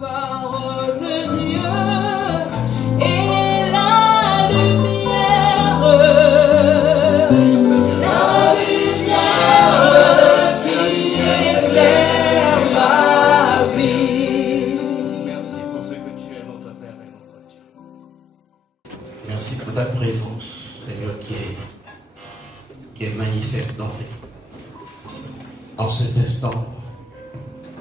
parole de Dieu est la lumière qui éclaire ma vie. Merci pour ce que tu es, notre Père et notre Dieu. Merci pour ta présence, Seigneur, qui est manifeste dans cet instant.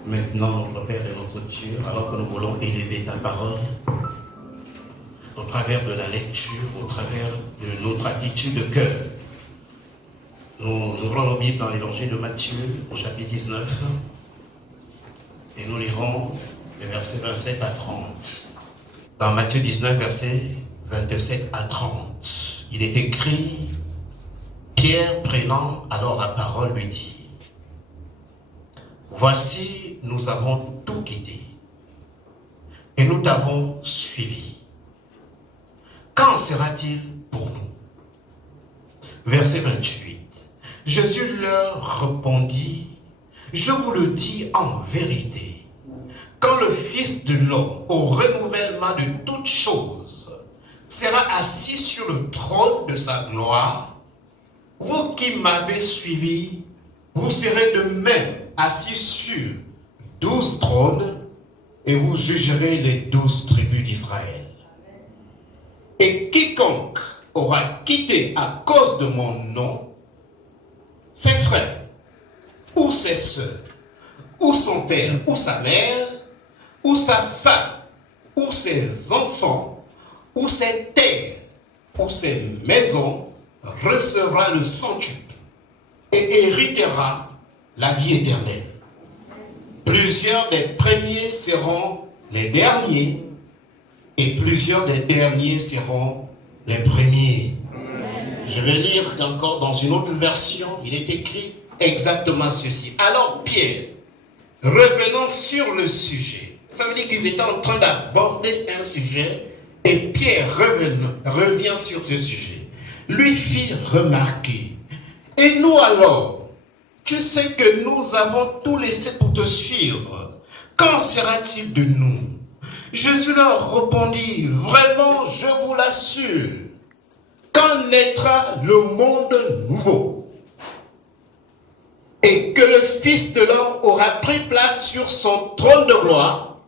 Maintenant, notre Père et notre Dieu, alors que nous voulons élever ta parole, au travers de la lecture, au travers de notre attitude de cœur, nous ouvrons nos Bibles dans l'évangile de Matthieu, au chapitre 19, et nous lirons les versets 27 à 30. Dans Matthieu 19, versets 27 à 30, il est écrit, Pierre prenant alors la parole lui dit, voici, nous avons tout quitté et nous t'avons suivi. Quand sera-t-il pour nous? Verset 28. Jésus leur répondit, je vous le dis en vérité, quand le Fils de l'homme, au renouvellement de toutes choses, sera assis sur le trône de sa gloire, vous qui m'avez suivi, vous serez de même assis sur 12 trônes et vous jugerez les 12 tribus d'Israël. Et quiconque aura quitté à cause de mon nom ses frères, ou ses sœurs, ou son père, ou sa mère, ou sa femme, ou ses enfants, ou ses terres, ou ses maisons, recevra le centuple et héritera la vie éternelle. Plusieurs des premiers seront les derniers et plusieurs des derniers seront les premiers. Je vais lire encore dans une autre version, il est écrit exactement ceci. Alors Pierre, revenant sur le sujet, ça veut dire qu'ils étaient en train d'aborder un sujet et Pierre revient sur ce sujet, lui fit remarquer, et nous alors, tu sais que nous avons tout laissé pour te suivre. Qu'en sera-t-il de nous? Jésus leur répondit, vraiment, je vous l'assure, quand naîtra le monde nouveau, et que le Fils de l'homme aura pris place sur son trône de gloire,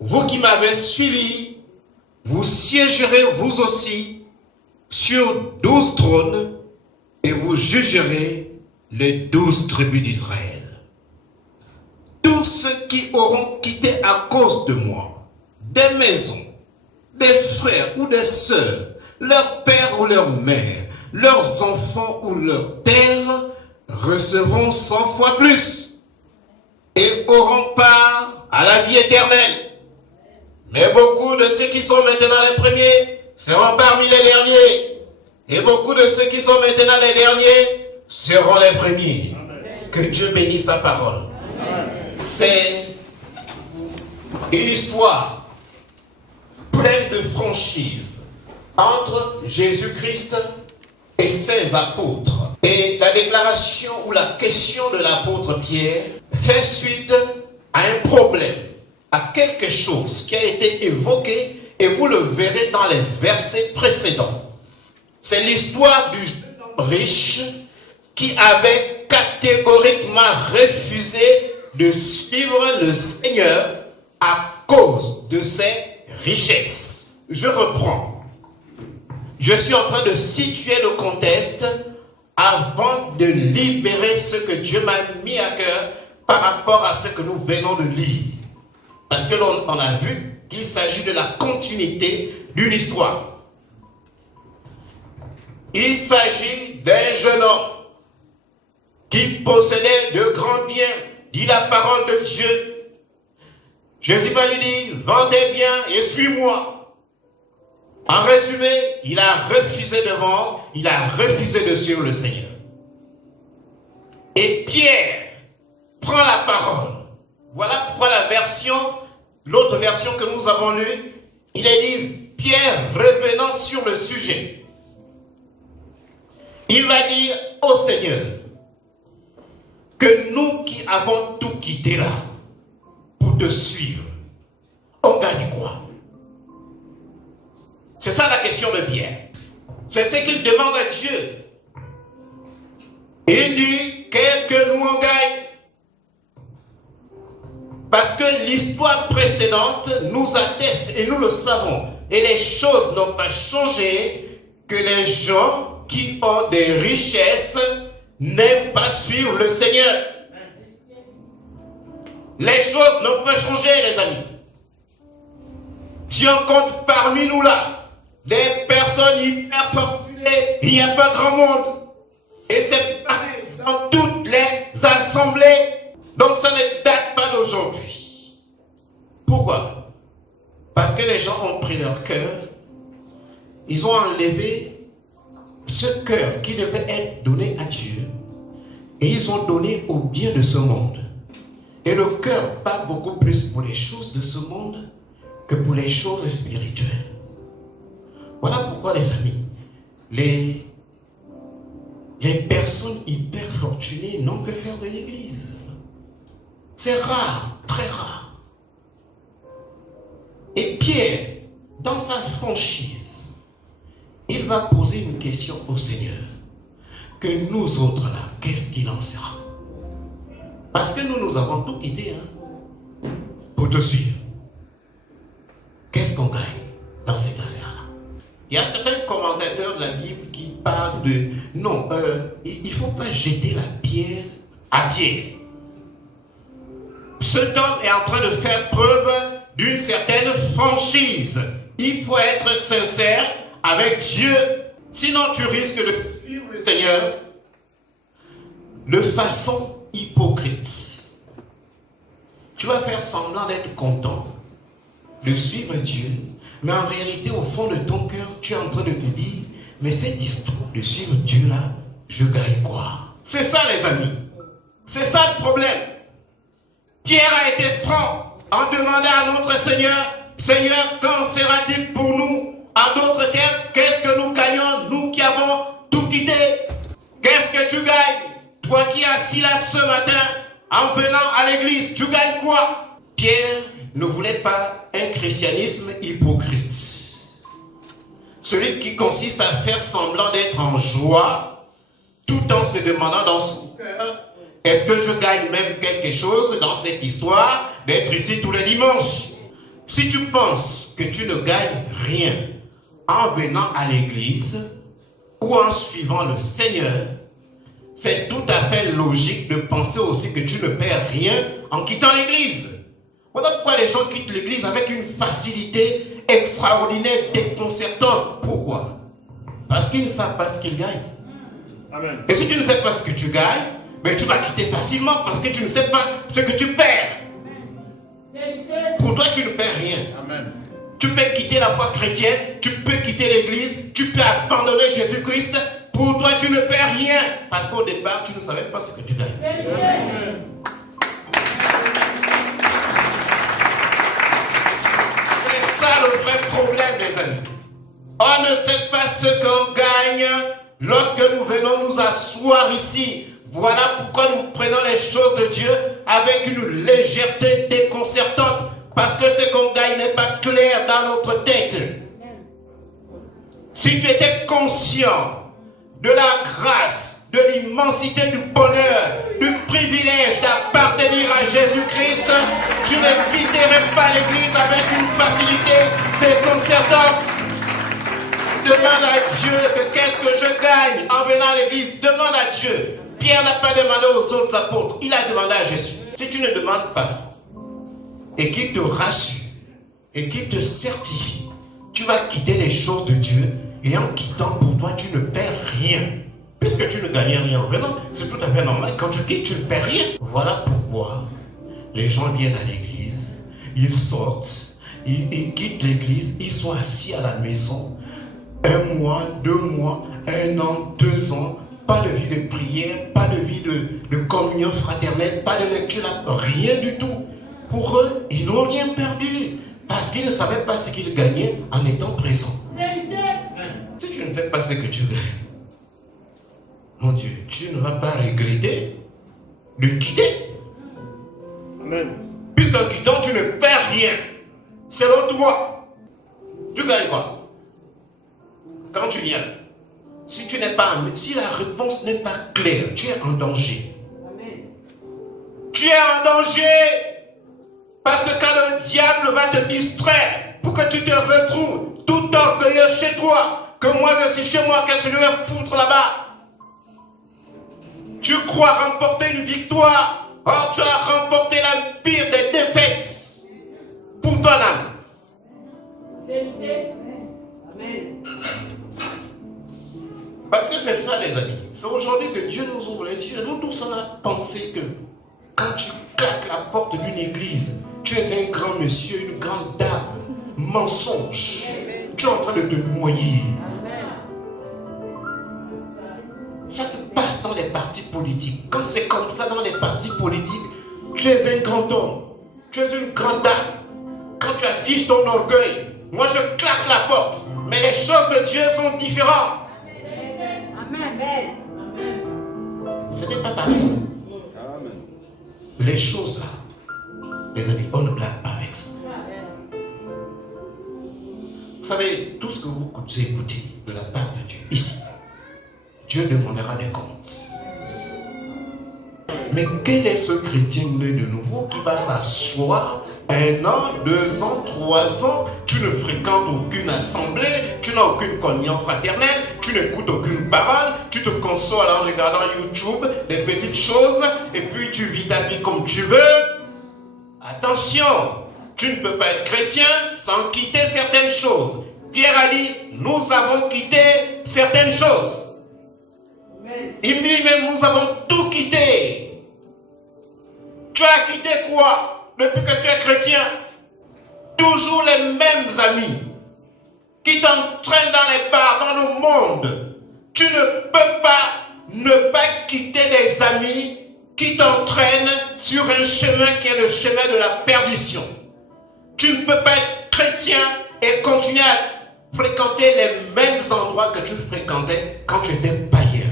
vous qui m'avez suivi, vous siégerez vous aussi sur 12 trônes, et vous jugerez les 12 tribus d'Israël. Tous ceux qui auront quitté à cause de moi des maisons, des frères ou des sœurs, leur père ou leur mère, leurs enfants ou leurs terres, recevront 100 fois plus et auront part à la vie éternelle. Mais beaucoup de ceux qui sont maintenant les premiers seront parmi les derniers. Et beaucoup de ceux qui sont maintenant les derniers seront les premiers. Que Dieu bénisse sa parole. C'est une histoire pleine de franchise entre Jésus-Christ et ses apôtres. Et la déclaration ou la question de l'apôtre Pierre fait suite à un problème, à quelque chose qui a été évoqué et vous le verrez dans les versets précédents. C'est l'histoire du jeune homme riche qui avait catégoriquement refusé de suivre le Seigneur à cause de ses richesses. Je reprends. Je suis en train de situer le contexte avant de libérer ce que Dieu m'a mis à cœur par rapport à ce que nous venons de lire. Parce que l'on a vu qu'il s'agit de la continuité d'une histoire. Il s'agit d'un jeune homme qui possédait de grands biens, dit la parole de Dieu. Jésus va lui dire, vends tes biens et suis-moi. En résumé, il a refusé de vendre, il a refusé de suivre le Seigneur. Et Pierre prend la parole. Voilà pourquoi l'autre version que nous avons lue, il est dit, Pierre revenant sur le sujet. Il va dire au Seigneur que nous qui avons tout quitté là pour te suivre, gagne quoi? C'est ça la question de Pierre. C'est ce qu'il demande à Dieu. Il dit, qu'est-ce que nous on gagne? Parce que l'histoire précédente nous atteste, et nous le savons, et les choses n'ont pas changé, que les gens qui ont des richesses n'aiment pas suivre le Seigneur. Les choses n'ont pas changé, les amis. Si on compte parmi nous là, des personnes hyper fortunées, il n'y a pas grand monde. Et c'est pareil dans toutes les assemblées. Donc ça ne date pas d'aujourd'hui. Pourquoi? Parce que les gens ont pris leur cœur, ils ont enlevé ce cœur qui devait être donné à Dieu et ils ont donné au bien de ce monde. Et le cœur bat beaucoup plus pour les choses de ce monde que pour les choses spirituelles. Voilà pourquoi, les amis, les personnes hyper fortunées n'ont que faire de l'église. C'est rare, très rare. Et Pierre, dans sa franchise, il va poser une question au Seigneur. Que nous autres là, qu'est-ce qu'il en sera? Parce que nous avons tout quitté pour te suivre. Qu'est-ce qu'on gagne dans cette affaire-là? Il y a certains commentateurs de la Bible qui parlent de... Non, il ne faut pas jeter la pierre à Pierre. Cet homme est en train de faire preuve d'une certaine franchise. Il faut être sincère avec Dieu. Sinon, tu risques de suivre le Seigneur de façon hypocrite. Tu vas faire semblant d'être content de suivre Dieu, mais en réalité, au fond de ton cœur, tu es en train de te dire, mais cette histoire de suivre Dieu là, je gagne quoi? C'est ça, les amis. C'est ça le problème. Pierre a été franc en demandant à notre Seigneur, Seigneur, quand sera-t-il pour nous? En d'autres termes, qu'est-ce que nous gagnons, nous qui avons tout quitté? Qu'est-ce que tu gagnes? Toi qui es assis là ce matin, en venant à l'église, tu gagnes quoi? Pierre ne voulait pas un christianisme hypocrite. Celui qui consiste à faire semblant d'être en joie, tout en se demandant dans son cœur, est-ce que je gagne même quelque chose dans cette histoire d'être ici tous les dimanches? Si tu penses que tu ne gagnes rien en venant à l'église ou en suivant le Seigneur, c'est tout à fait logique de penser aussi que tu ne perds rien en quittant l'église. Voilà pourquoi les gens quittent l'église avec une facilité extraordinaire, déconcertante. Pourquoi? Parce qu'ils ne savent pas ce qu'ils gagnent. Amen. Et si tu ne sais pas ce que tu gagnes, ben tu vas quitter facilement parce que tu ne sais pas ce que tu perds. Pour toi, tu ne perds rien. Amen. Tu peux quitter la foi chrétienne, tu peux quitter l'église, tu peux abandonner Jésus-Christ. Pour toi, tu ne perds rien. Parce qu'au départ, tu ne savais pas ce que tu gagnes. Amen. C'est ça le vrai problème, les amis. On ne sait pas ce qu'on gagne lorsque nous venons nous asseoir ici. Voilà pourquoi nous prenons les choses de Dieu avec une légèreté déconcertante. Parce que ce qu'on gagne n'est pas clair dans notre tête. Si tu étais conscient de la grâce, de l'immensité du bonheur, du privilège d'appartenir à Jésus-Christ, tu ne quitterais pas l'église avec une facilité déconcertante. Demande à Dieu que qu'est-ce que je gagne en venant à l'église. Demande à Dieu. Pierre n'a pas demandé aux autres apôtres, il a demandé à Jésus. Si tu ne demandes pas, et qu'il te rassure, et qu'il te certifie, tu vas quitter les choses de Dieu, et en quittant pour toi, tu ne perds rien. Puisque tu ne gagnes rien en venant, c'est tout à fait normal. Quand tu quittes, tu ne perds rien. Voilà pourquoi les gens viennent à l'église, ils sortent, ils quittent l'église, ils sont assis à la maison. 1 mois, 2 mois, 1 an, 2 ans, pas de vie de prière, pas de vie de communion fraternelle, pas de lecture, rien du tout. Pour eux, ils n'ont rien perdu parce qu'ils ne savaient pas ce qu'ils gagnaient en étant présents. Si tu ne sais pas ce que tu gagnes, mon Dieu, tu ne vas pas regretter de quitter. Amen. Puisqu'en quittant, tu ne perds rien. selon toi, tu gagnes quoi? Quand tu viens, si la réponse n'est pas claire, tu es en danger. Amen. Tu es en danger parce que quand le diable va te distraire pour que tu te retrouves tout orgueilleux chez toi, que moi je suis chez moi, qu'est-ce que je vais foutre là-bas? Tu crois remporter une victoire, or tu as remporté la pire des défaites pour ton âme. Amen. Parce que c'est ça, les amis. C'est aujourd'hui que Dieu nous ouvre les yeux. Nous tous, on a pensé que quand tu claques la porte d'une église, tu es un grand monsieur, une grande dame. Mensonge. Tu es en train de te noyer. Ça se passe dans les partis politiques. Quand c'est comme ça dans les partis politiques, tu es un grand homme. Tu es une grande dame. Quand tu affiches ton orgueil, moi je claque la porte. Mais les choses de Dieu sont différentes. Amen. Ce n'est pas pareil. Les choses là, les amis, on ne blague pas avec ça. Vous savez, tout ce que vous écoutez de la part de Dieu, ici, Dieu demandera des comptes. Mais quel est ce chrétien né de nouveau qui va s'asseoir 1 an, 2 ans, 3 ans, tu ne fréquentes aucune assemblée, tu n'as aucune communion fraternelle, tu n'écoutes aucune parole, tu te consoles en regardant YouTube, des petites choses, et puis tu vis ta vie comme tu veux. Attention, tu ne peux pas être chrétien sans quitter certaines choses. Pierre a dit, nous avons quitté certaines choses. Il dit même, nous avons tout quitté. Tu as quitté quoi? Depuis que tu es chrétien, toujours les mêmes amis qui t'entraînent dans les bars, dans le monde. Tu ne peux pas ne pas quitter des amis qui t'entraînent sur un chemin qui est le chemin de la perdition. Tu ne peux pas être chrétien et continuer à fréquenter les mêmes endroits que tu fréquentais quand tu étais païen.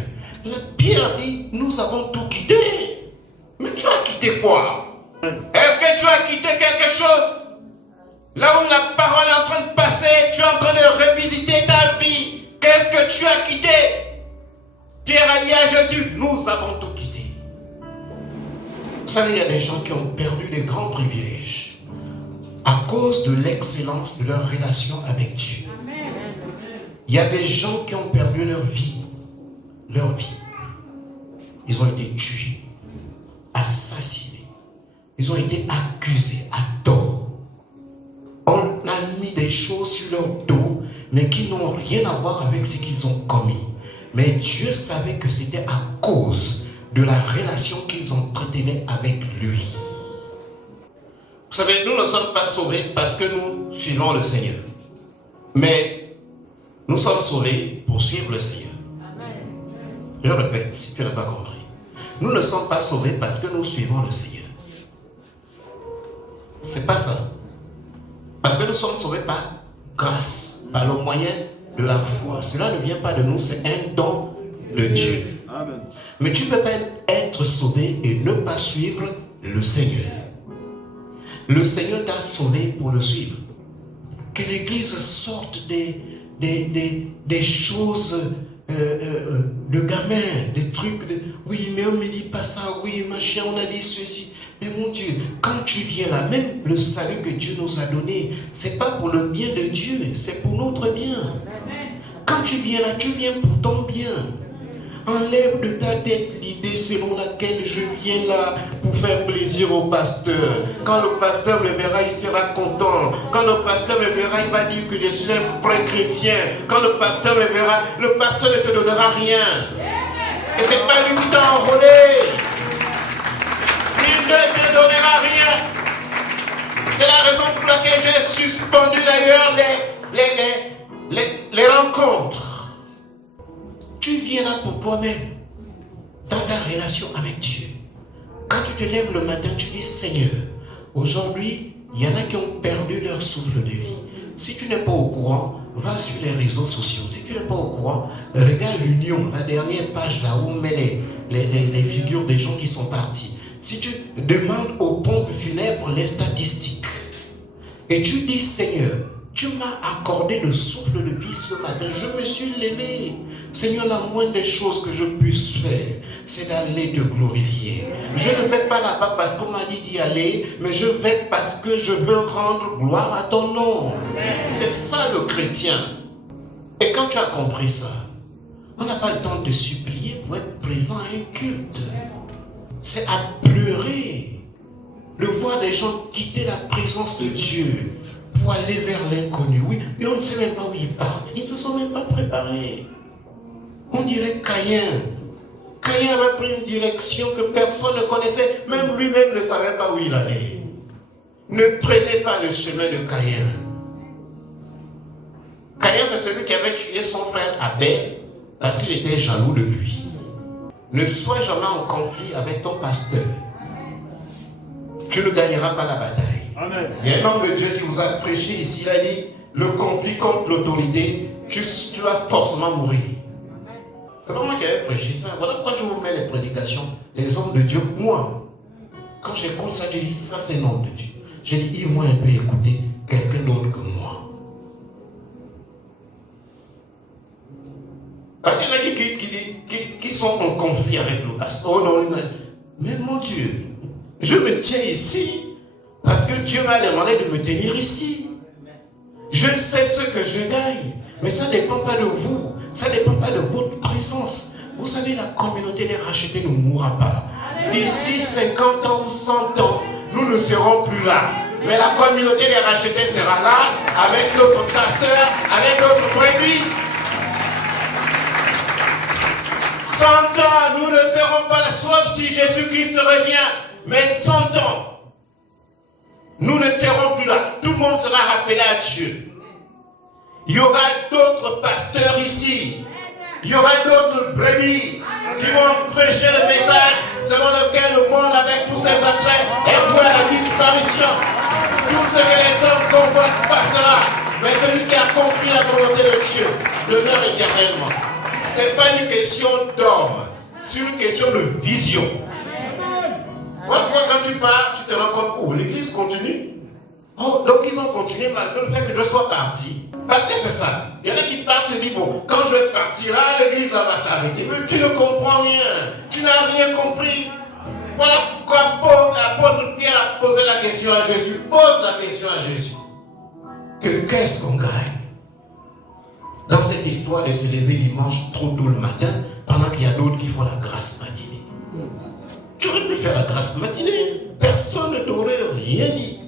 Pierre dit, nous avons tout quitté. Mais tu as quitté quoi? Est-ce que tu as quitté quelque chose? Là où la parole est en train de passer, tu es en train de revisiter ta vie. Qu'est-ce que tu as quitté? Pierre a dit à Jésus, nous avons tout quitté. Vous savez, il y a des gens qui ont perdu des grands privilèges à cause de l'excellence de leur relation avec Dieu. Il y a des gens qui ont perdu leur vie. Ils ont été tués, assassinés. Ils ont été accusés à tort. On a mis des choses sur leur dos, mais qui n'ont rien à voir avec ce qu'ils ont commis. Mais Dieu savait que c'était à cause de la relation qu'ils entretenaient avec lui. Vous savez, nous ne sommes pas sauvés parce que nous suivons le Seigneur. Mais nous sommes sauvés pour suivre le Seigneur. Je répète, si tu n'as pas compris. Nous ne sommes pas sauvés parce que nous suivons le Seigneur. C'est pas ça. Parce que nous sommes sauvés par grâce, par le moyen de la foi. Cela ne vient pas de nous, c'est un don de Dieu. Amen. Mais tu ne peux pas être sauvé et ne pas suivre le Seigneur. Le Seigneur t'a sauvé pour le suivre. Que l'Église sorte des choses de gamins, des trucs, oui, mais on ne me dit pas ça, oui, machin, on a dit ceci. Mais mon Dieu, quand tu viens là, même le salut que Dieu nous a donné, c'est pas pour le bien de Dieu, c'est pour notre bien. Quand tu viens là, tu viens pour ton bien. Enlève de ta tête l'idée selon laquelle je viens là pour faire plaisir au pasteur. Quand le pasteur me verra, il sera content. Quand le pasteur me verra, il va dire que je suis un vrai chrétien. Quand le pasteur me verra, le pasteur ne te donnera rien. Et c'est pas lui qui t'a enrôlé. Il ne te donnera rien. C'est la raison pour laquelle j'ai suspendu d'ailleurs les rencontres. Tu viens là pour toi-même, dans ta relation avec Dieu. Quand tu te lèves le matin, tu dis, Seigneur, aujourd'hui, il y en a qui ont perdu leur souffle de vie. Si tu n'es pas au courant, va sur les réseaux sociaux. Si tu n'es pas au courant, regarde l'Union, la dernière page là où on met les figures des gens qui sont partis. Si tu demandes aux pompes funèbres les statistiques, Et tu dis, Seigneur, tu m'as accordé le souffle de vie ce matin. Je me suis levé. Seigneur, la moindre des choses que je puisse faire, c'est d'aller te glorifier. Je ne vais pas là-bas parce qu'on m'a dit d'y aller, mais je vais parce que je veux rendre gloire à ton nom. C'est ça le chrétien. Et quand tu as compris ça, on n'a pas le temps de supplier pour être présent à un culte. C'est à pleurer. Le voir des gens quitter la présence de Dieu pour aller vers l'inconnu. Oui, mais on ne sait même pas où ils partent. Ils ne se sont même pas préparés. On dirait Caïn. Caïn avait pris une direction que personne ne connaissait. Même lui-même ne savait pas où il allait. Ne prenez pas le chemin de Caïn. Caïn, c'est celui qui avait tué son frère Abel parce qu'il était jaloux de lui. Ne sois jamais en conflit avec ton pasteur. Tu ne gagneras pas la bataille. Amen. Il y a un homme de Dieu qui vous a prêché ici, il a dit, le conflit contre l'autorité, tu vas forcément mourir. C'est pas moi qui avais prêché ça. Voilà pourquoi je vous mets les prédications. Les hommes de Dieu, moi, quand j'écoute ça, je dis, ça c'est l'homme de Dieu. J'ai dit, moi un peu écouter quelqu'un d'autre que moi. Parce qu'il y en a qui sont en conflit avec le pasteur. Oh non, mais mon Dieu, je me tiens ici parce que Dieu m'a demandé de me tenir ici. Je sais ce que je gagne, mais ça ne dépend pas de vous, ça ne dépend pas de votre présence. Vous savez, la communauté des rachetés ne mourra pas. D'ici 50 ans ou 100 ans, nous ne serons plus là. Mais la communauté des rachetés sera là, avec d'autres pasteurs, avec d'autres brebis. 100 ans, nous ne serons pas là, sauf si Jésus-Christ revient. Mais 100 ans, nous ne serons plus là. Tout le monde sera rappelé à Dieu. Il y aura d'autres pasteurs ici. Il y aura d'autres brebis qui vont prêcher le message selon lequel le monde, avec tous ses attraits, est voué à la disparition. Tout ce que les hommes convoitent passera. Mais celui qui a compris la volonté de Dieu demeure éternellement. Ce n'est pas une question d'homme, c'est une question de vision. Quand tu pars, tu te rends compte où l'église continue. Oh, donc ils ont continué malgré le fait que je sois parti. Parce que c'est ça. Il y en a qui partent et disent, bon, quand je vais partir, là, l'église là va s'arrêter. Mais tu ne comprends rien. Tu n'as rien compris. Voilà pourquoi l'apôtre Pierre a posé la question à Jésus. Pose la question à Jésus. Qu'est-ce qu'on gagne dans cette histoire de se lever dimanche trop tôt le matin, pendant qu'il y a d'autres qui font la grâce matinée? Tu aurais pu faire la grâce matinée. Personne ne t'aurait rien dit.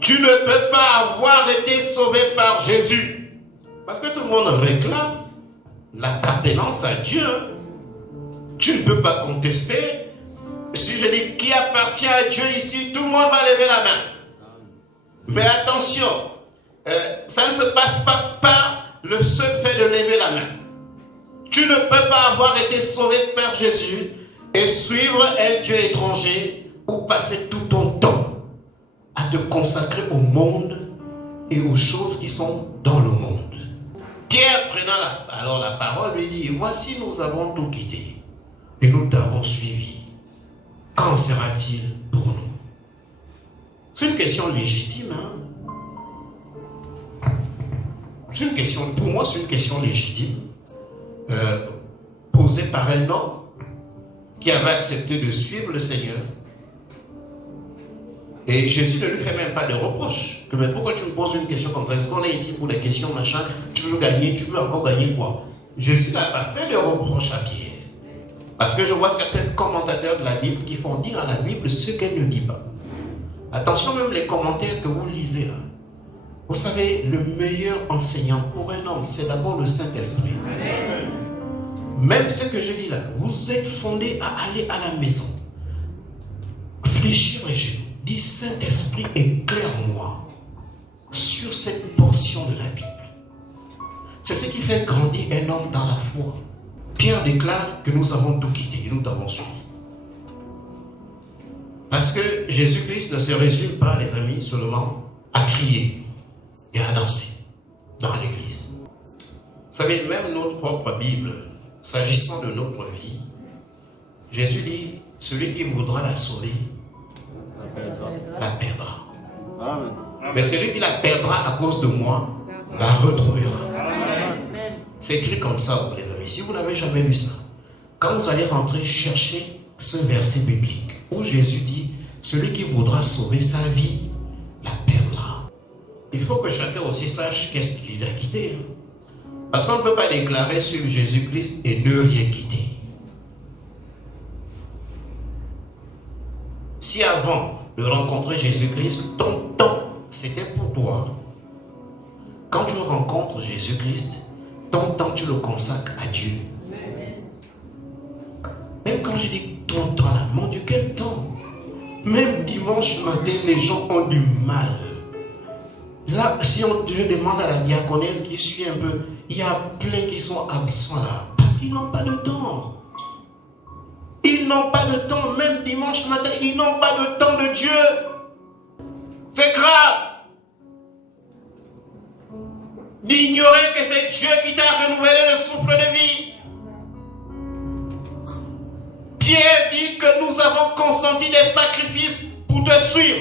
Tu ne peux pas avoir été sauvé par Jésus. Parce que tout le monde réclame l'appartenance à Dieu. Tu ne peux pas contester. Si je dis qui appartient à Dieu ici, tout le monde va lever la main. Mais attention, ça ne se passe pas par le seul fait de lever la main. Tu ne peux pas avoir été sauvé par Jésus et suivre un Dieu étranger ou passer tout ton temps à te consacrer au monde et aux choses qui sont dans le monde. Pierre, prenant la parole, lui dit, voici nous avons tout quitté et nous t'avons suivi. Qu'en sera-t-il pour nous? C'est une question légitime. C'est une question, pour moi, c'est une question légitime posée par un homme qui avait accepté de suivre le Seigneur. Et Jésus ne lui fait même pas de reproche. Mais pourquoi tu me poses une question comme ça? Est-ce qu'on est ici pour des questions, machin? Tu veux gagner, tu veux encore gagner quoi? Jésus n'a pas fait de reproche à Pierre. Parce que je vois certains commentateurs de la Bible qui font dire à la Bible ce qu'elle ne dit pas. Attention, même les commentaires que vous lisez là. Vous savez, le meilleur enseignant pour un homme, c'est d'abord le Saint-Esprit. Même ce que je dis là, vous êtes fondé à aller à la maison, fléchir les genoux, dire Saint-Esprit, éclaire-moi sur cette portion de la Bible. C'est ce qui fait grandir un homme dans la foi. Pierre déclare que nous avons tout quitté et nous t'avons suivi. Parce que Jésus-Christ ne se résume pas, les amis, seulement à crier et à danser dans l'église. Vous savez, même notre propre Bible, s'agissant de notre vie, Jésus dit, celui qui voudra la sauver, la perdra. Amen. Mais celui qui la perdra à cause de moi, la retrouvera. C'est écrit comme ça, les amis. Si vous n'avez jamais lu ça, quand vous allez rentrer, chercher ce verset biblique où Jésus dit, celui qui voudra sauver sa vie, la perdra. Il faut que chacun aussi sache qu'est-ce qu'il a quitté. Parce qu'on ne peut pas déclarer sur Jésus-Christ et ne rien quitter. Si avant de rencontrer Jésus-Christ, ton temps, c'était pour toi. Quand tu rencontres Jésus-Christ, ton temps, tu le consacres à Dieu. Même quand je dis ton temps là, mon Dieu, quel temps? Même dimanche matin, les gens ont du mal. Là, si je demande à la diaconesse qui suit un peu, il y a plein qui sont absents là, parce qu'ils n'ont pas de temps. Ils n'ont pas de temps, même dimanche matin, ils n'ont pas de temps de Dieu. C'est grave. D'ignorer que c'est Dieu qui t'a renouvelé le souffle de vie. Pierre dit que nous avons consenti des sacrifices pour te suivre.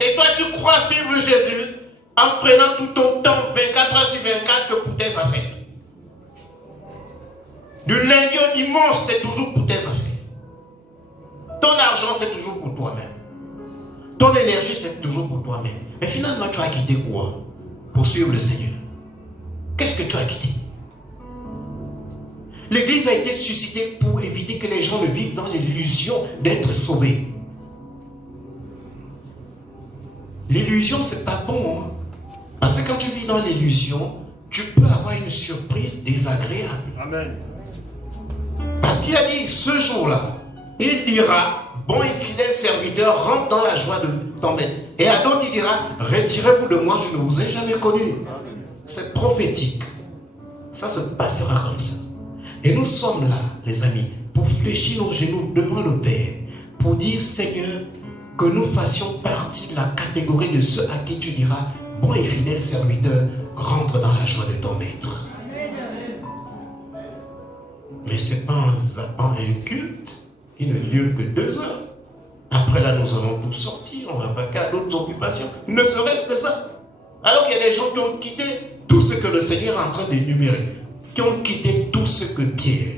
Et toi, tu crois suivre Jésus en prenant tout ton temps, 24 heures sur 24, que pour tes affaires. Du lundi au dimanche, c'est toujours pour tes affaires. Ton argent, c'est toujours pour toi-même. Ton énergie, c'est toujours pour toi-même. Mais finalement, tu as quitté quoi? Pour suivre le Seigneur. Qu'est-ce que tu as quitté? L'église a été suscitée pour éviter que les gens ne vivent dans l'illusion d'être sauvés. L'illusion, c'est pas bon. Hein? Parce que quand tu vis dans l'illusion, tu peux avoir une surprise désagréable. Amen. Parce qu'il a dit, ce jour-là, il dira, bon et fidèle serviteur, rentre dans la joie de ton maître. Et à d'autres, il dira, retirez-vous de moi, je ne vous ai jamais connu. C'est prophétique. Ça se passera comme ça. Et nous sommes là, les amis, pour fléchir nos genoux devant le Père, pour dire, Seigneur, que nous fassions partie de la catégorie de ceux à qui tu diras, bon et fidèle serviteur, rentre dans la joie de ton maître. Mais ce n'est pas en zappant un culte qui ne dure que 2 heures. Après là, nous allons tous sortir, on va pas qu'à d'autres occupations. Ne serait-ce que ça. Alors qu'il y a des gens qui ont quitté tout ce que le Seigneur est en train d'énumérer, qui ont quitté tout ce que Pierre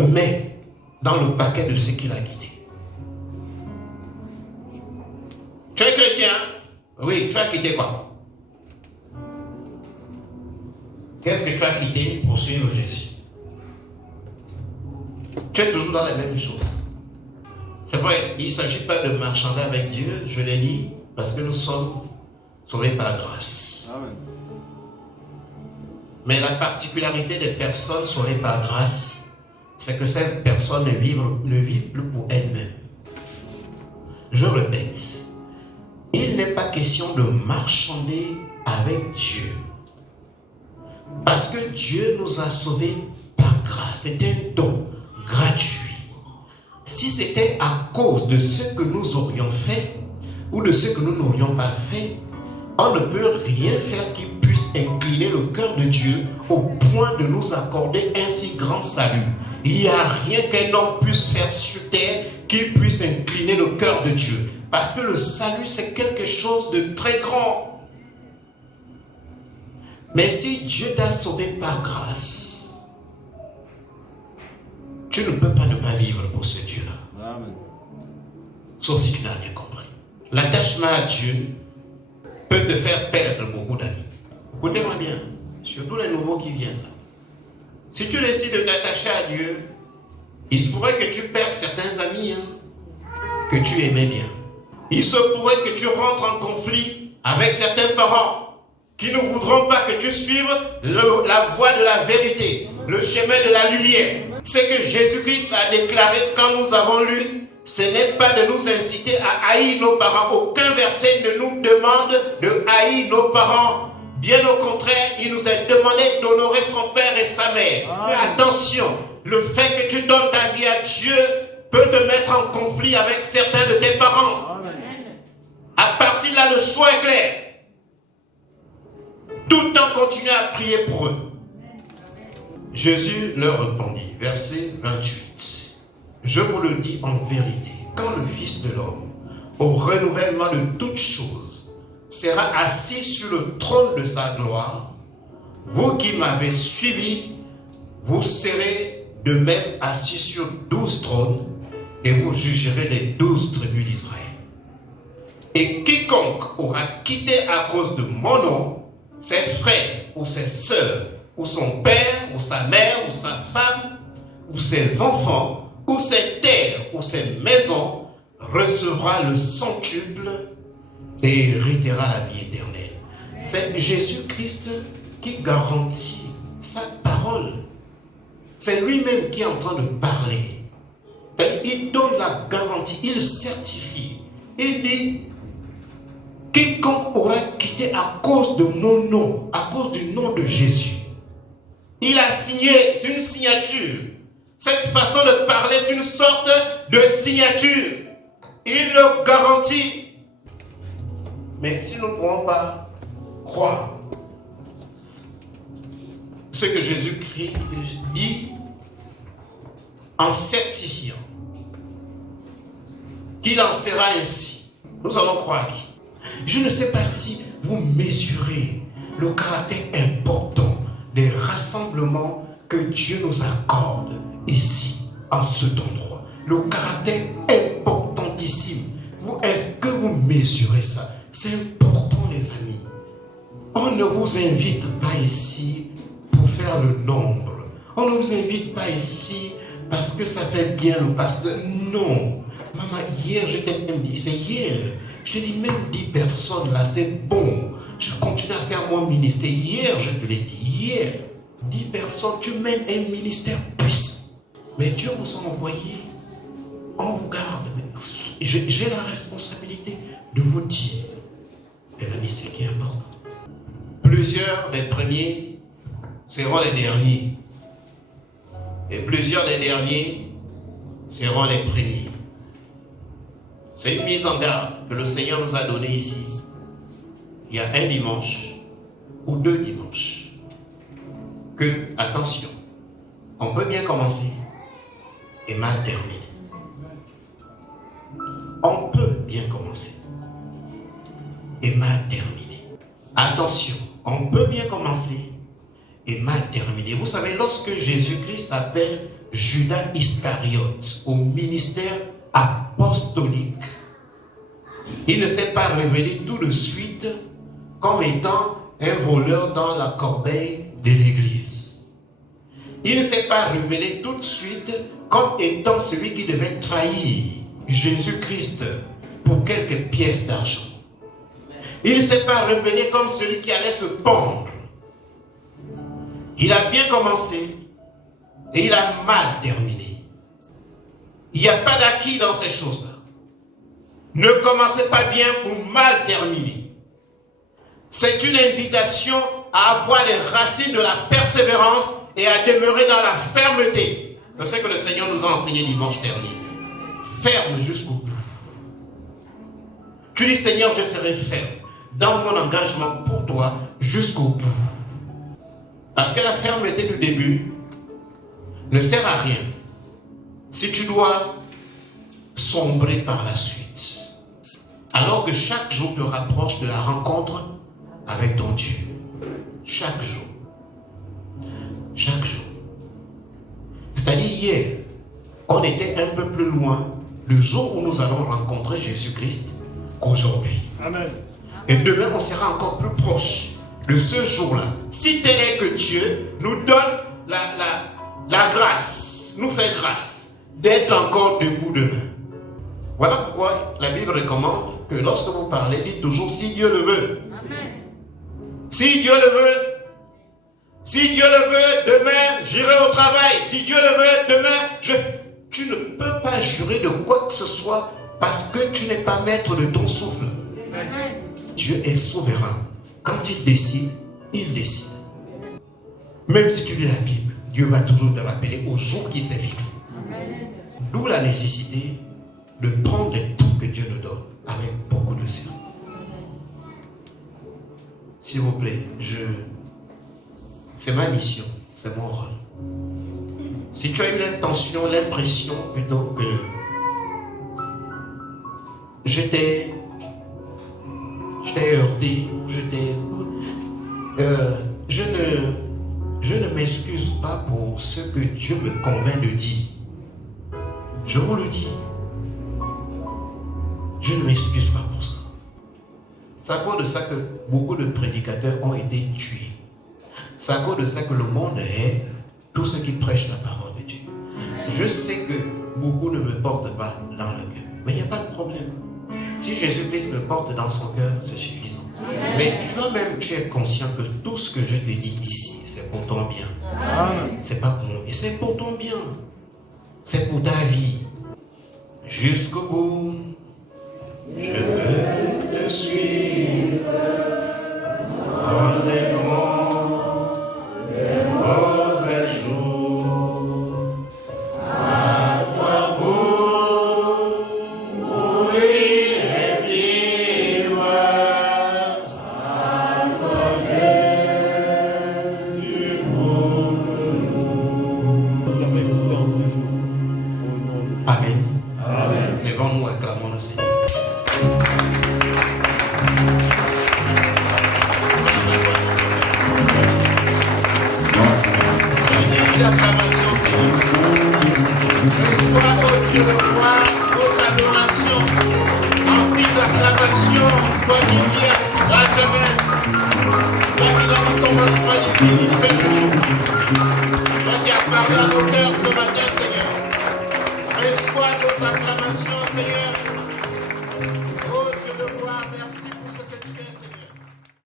met dans le paquet de ce qu'il a quitté. Tu es chrétien? Oui, tu as quitté quoi? Qu'est-ce que tu as quitté pour suivre Jésus? Tu es toujours dans les mêmes choses. C'est vrai, il ne s'agit pas de marchander avec Dieu, je l'ai dit, parce que nous sommes sauvés par grâce. Amen. Mais la particularité des personnes sauvées par grâce, c'est que ces personnes ne vivent plus pour elles-mêmes. Je répète, il n'est pas question de marchander avec Dieu. Parce que Dieu nous a sauvés par grâce. C'est un don gratuit. Si c'était à cause de ce que nous aurions fait ou de ce que nous n'aurions pas fait, on ne peut rien faire qui puisse incliner le cœur de Dieu au point de nous accorder un si grand salut. Il n'y a rien qu'un homme puisse faire sur terre qui puisse incliner le cœur de Dieu. Parce que le salut, c'est quelque chose de très grand. Mais si Dieu t'a sauvé par grâce, tu ne peux pas ne pas vivre pour ce Dieu-là. Amen. Sauf si tu n'as rien compris. L'attachement à Dieu peut te faire perdre beaucoup d'amis. Écoutez-moi bien, surtout les nouveaux qui viennent là. Si tu décides de t'attacher à Dieu, il se pourrait que tu perdes certains amis que tu aimais bien. Il se pourrait que tu rentres en conflit avec certains parents qui ne voudront pas que tu suives la voie de la vérité, le chemin de la lumière. Ce que Jésus-Christ a déclaré quand nous avons lu, ce n'est pas de nous inciter à haïr nos parents. Aucun verset ne nous demande de haïr nos parents. Bien au contraire, il nous est demandé d'honorer son père et sa mère. Amen. Mais attention, le fait que tu donnes ta vie à Dieu peut te mettre en conflit avec certains de tes parents. Amen. À partir de là, le choix est clair. Tout le temps, continuez à prier pour eux. Jésus leur répondit, verset 28. Je vous le dis en vérité, quand le Fils de l'homme au renouvellement de toutes choses, sera assis sur le trône de sa gloire. Vous qui m'avez suivi, vous serez de même assis sur 12 trônes et vous jugerez les 12 tribus d'Israël. Et quiconque aura quitté à cause de mon nom ses frères ou ses sœurs, ou son père, ou sa mère, ou sa femme, ou ses enfants, ou ses terres, ou ses maisons, recevra le centuple et héritera la vie éternelle. C'est Jésus-Christ qui garantit sa parole. C'est lui-même qui est en train de parler. Il donne la garantie, il certifie. Il dit, quiconque aura quitté à cause de mon nom, à cause du nom de Jésus. Il a signé, c'est une signature. Cette façon de parler, c'est une sorte de signature. Il le garantit. Mais si nous ne pouvons pas croire ce que Jésus-Christ dit en certifiant qu'il en sera ainsi, nous allons croire qui? Je ne sais pas si vous mesurez le caractère important des rassemblements que Dieu nous accorde ici, en cet endroit. Le caractère importantissime. Est-ce que vous mesurez ça? C'est important, les amis. On ne vous invite pas ici pour faire le nombre. On ne vous invite pas ici parce que ça fait bien le pasteur. Non. Maman, hier, je t'ai même dit, c'est hier. Je t'ai dit, même 10 personnes là, c'est bon. Je continue à faire mon ministère. Hier, je te l'ai dit, hier, 10 personnes, tu mènes un ministère puissant. Mais Dieu vous a envoyé, on vous garde. J'ai la responsabilité de vous dire, les amis, c'est qui est important. Plusieurs des premiers seront les derniers. Et plusieurs des derniers seront les premiers. C'est une mise en garde que le Seigneur nous a donnée ici. Il y a un dimanche ou 2 dimanches. Que, attention, on peut bien commencer et mal terminer. On peut bien commencer et mal terminer. Attention, on peut bien commencer et mal terminer. Vous savez, lorsque Jésus-Christ appelle Judas Iscariote au ministère apostolique, il ne s'est pas révélé tout de suite comme étant un voleur dans la corbeille de l'église. Il ne s'est pas révélé tout de suite comme étant celui qui devait trahir Jésus-Christ pour quelques pièces d'argent. Il ne s'est pas révélé comme celui qui allait se pendre. Il a bien commencé et il a mal terminé. Il n'y a pas d'acquis dans ces choses-là. Ne commencez pas bien pour mal terminer. C'est une invitation à avoir les racines de la persévérance et à demeurer dans la fermeté. C'est ce que le Seigneur nous a enseigné dimanche dernier. Ferme jusqu'au bout. Tu dis, Seigneur, je serai ferme dans mon engagement pour toi jusqu'au bout. Parce que la fermeté du début ne sert à rien si tu dois sombrer par la suite. Alors que chaque jour te rapproche de la rencontre avec ton Dieu. Chaque jour. Chaque jour. C'est-à-dire hier, on était un peu plus loin le jour où nous allons rencontrer Jésus-Christ qu'aujourd'hui. Amen. Et demain, on sera encore plus proche de ce jour-là. Si tel est que Dieu nous donne la grâce, nous fait grâce d'être encore debout demain. Voilà pourquoi la Bible recommande que lorsque vous parlez, dites toujours si Dieu le veut. Amen. Si Dieu le veut, si Dieu le veut, demain j'irai au travail. Si Dieu le veut, demain tu ne peux pas jurer de quoi que ce soit parce que tu n'es pas maître de ton souffle. Amen. Dieu est souverain. Quand il décide, il décide. Même si tu lis la Bible, Dieu va toujours te rappeler au jour qui s'est fixé. D'où la nécessité de prendre les temps que Dieu nous donne avec beaucoup de sérieux. S'il vous plaît, c'est ma mission, c'est mon rôle. Si tu as eu l'impression plutôt que j'étais heurté, je ne m'excuse pas pour ce que Dieu me convainc de dire. Je vous le dis. Je ne m'excuse pas pour ça. C'est à cause de ça que beaucoup de prédicateurs ont été tués. C'est à cause de ça que le monde est tous ceux qui prêchent la parole de Dieu. Je sais que beaucoup ne me portent pas dans le cœur. Mais il n'y a pas de problème. Si Jésus-Christ me porte dans son cœur, c'est suffisant. Mais toi-même, tu es conscient que tout ce que je te dis ici, c'est pour ton bien. C'est pas pour mon bien, c'est pour ton bien. C'est pour ta vie. Jusqu'au bout, je veux te suivre. Dans les bons, les mauvais jours. À toi pour mourir et vivre. À toi Jésus pour Nous avons écouté en ce jour. Au nom de Amen. Amen. Levons-nous, acclamons le Seigneur. L'acclamation, Seigneur. Reçois, oh Dieu, le roi, votre adoration. Ainsi l'acclamation, toi qui viens à jamais. Toi qui dans le commencement du fin du jour.